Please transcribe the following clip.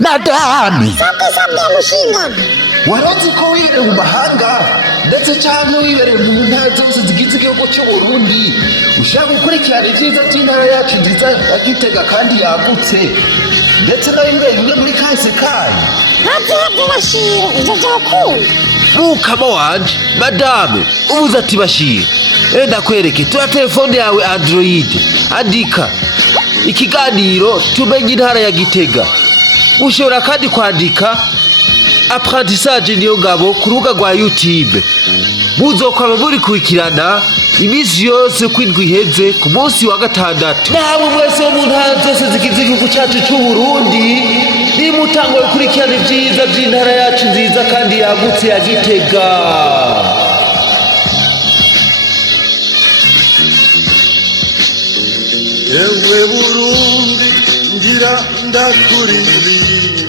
Nadani sabwe mushingana warazi ko wibereye mu mahanga ndetse cyane wibereye mu ntara zose zigize igihugu cy'u Burundi ushaka gukurikirana ibyiza by'intara yacu nziza ya Gitega kandi yagutse ndetse nawe wibereye muri kahise kayo ntabyo Bashira ibyo byakunda mukama wanje madame ubuze ati Bashira ndakwereke tura telefone yawe Android andika ikiganiro tumenye intara ya Gitega ushobora kandi kwandika apprentissage niyo ngabo ku rubuga rwa YouTube muzokwaba muri kurikirana iminsi yose kwindwi iheze ku munsi wa gatandatu nawe mwese wo mu ntara zose zigize igihugu cyacu cy'u Burundi nimutangwe gukurikirana ibyiza by'intara yacu nziza kandi yagutse ya Gitega. Ewe Burundi ngira ndakuririmba